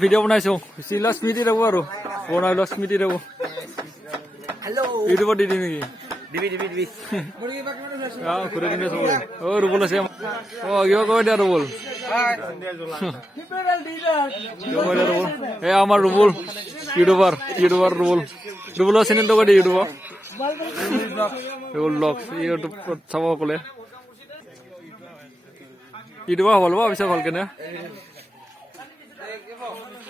Video' বনাইছো চিলা স্মৃতি ৰ'ব আৰু বনাই লোৱা স্মৃতি ৰ'ব ইউটিউবত দি দিম নেকি ঘূৰি কিনে চাব ৰুবল আছে কিবা কৈ দিয়া ৰুবল এই আমাৰ ৰুবল ইউটিউবাৰ ৰুবলৰ চেনেলটো কৈ দিয়ে ইউটিউবৰ ৰুবল ব্লগ ইউটিউবত চাব সকলে ইউটিউবৰ হ'ব ল'ব পিছত ভালকে নে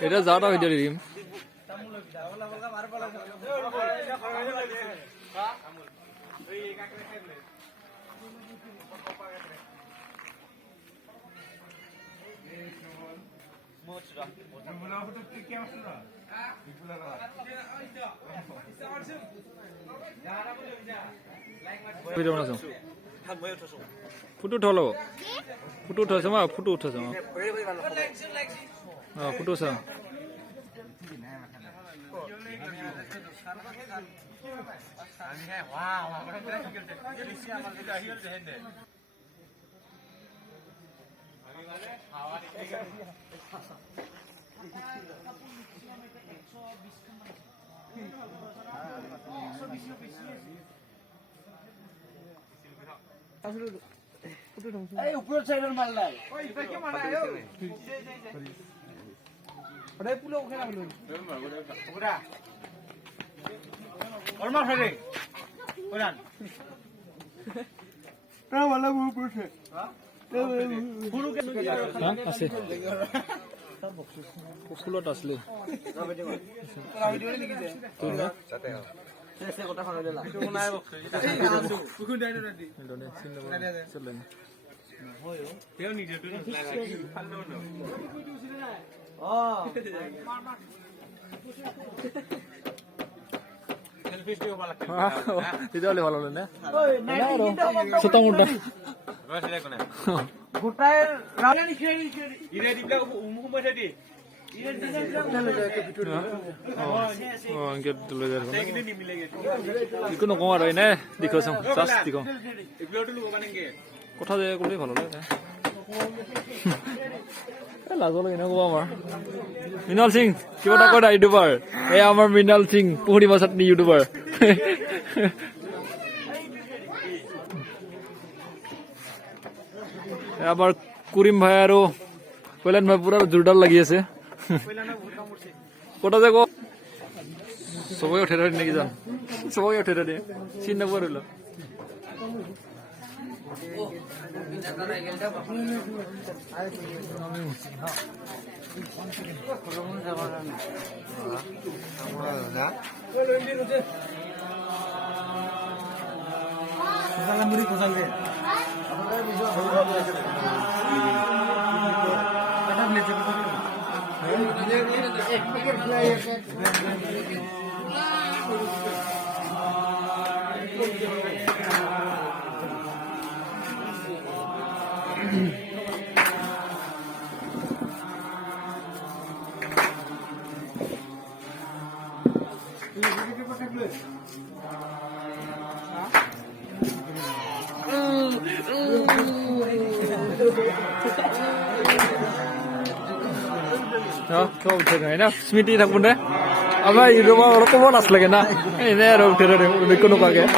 এটা যা এটা ভিডিঅ' দি দিম ফটো উঠাব লাগিব ফটো উঠাইছে মই ফটো উঠাইছে ফটো চা উপর সাইডের মাল নাই ওটাই পুরো ওখানে বলুন ওরা ওরমা ফেলে ওরান তা ভালো উপর সে পুরো কে আছে ফুলত আসলে ভিডিও লিখি দে সাথে শেষে কথা ফানা দিলা তো নাই পুকুন ডাইনো রেডি ডনে সিন চলেন হয়ো তেও নিজে তো লাগা কি ফাললো না ও মার সেলফি স্টিক ভালো লাগছে ইদালে ভালো না ওই নাইটি ছোট মোটা বসলে কোনে গোটায় রানি খেলি ইরে দিবলা উমুক মশাদি একো নকওঁ আৰু এনে দেখুৱাই চাওঁ জাষ্ট দেখুৱাওঁ কথা যে ক'লেই ভাল লাগে লাজৰ লাগে এনে ক'ব আমাৰ মৃণাল সিং কিবা এটা কয় ইউটিউবাৰ এই আমাৰ মৃণাল সিং পুখুৰী মাছ চাটনি ইউটিউবাৰ আমাৰ কৰিম ভাই আৰু কৈলান ভাই পুৰা জোৰদাৰ লাগি আছে কটা যে সবাই উঠে থাকে নাকি জান সবাই উঠে থাকে চিন্তা করিল মুড়ি কোথাল রে एक packet fly Kau udah nggak enak, Smithy tak bunda. Apa itu mah orang tua nas lagi na. Ini orang kira deh, udah kono kagak.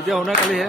Itu orang kali ya.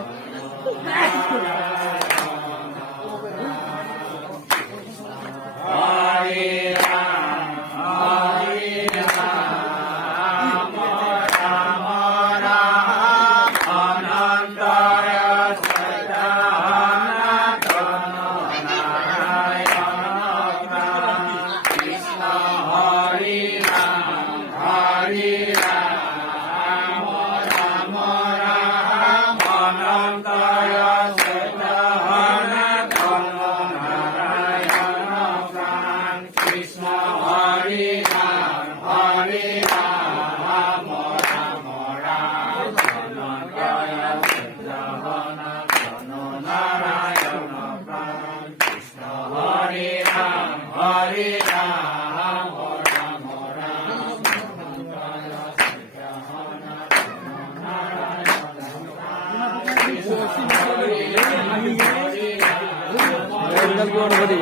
nobody.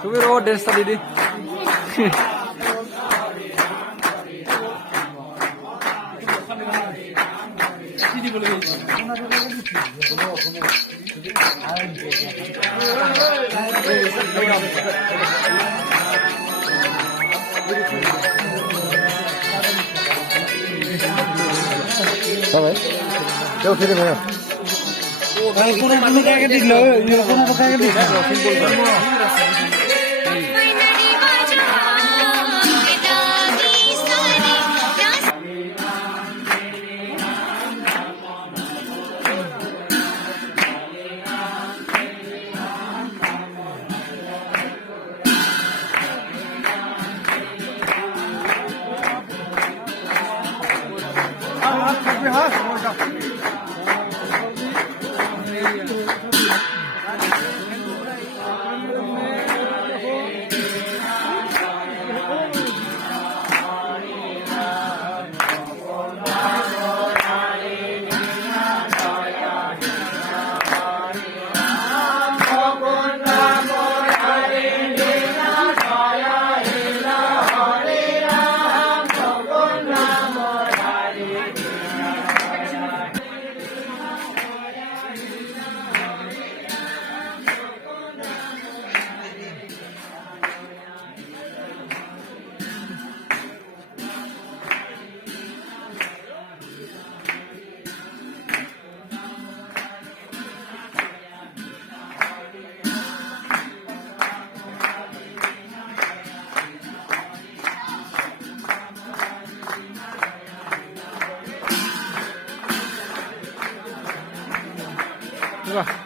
তুমি রো ড্রেসটা দিদি কেউ ফিরে ভাই কোনো জায়গায় দিল কোনো জায়গায় দিল 이거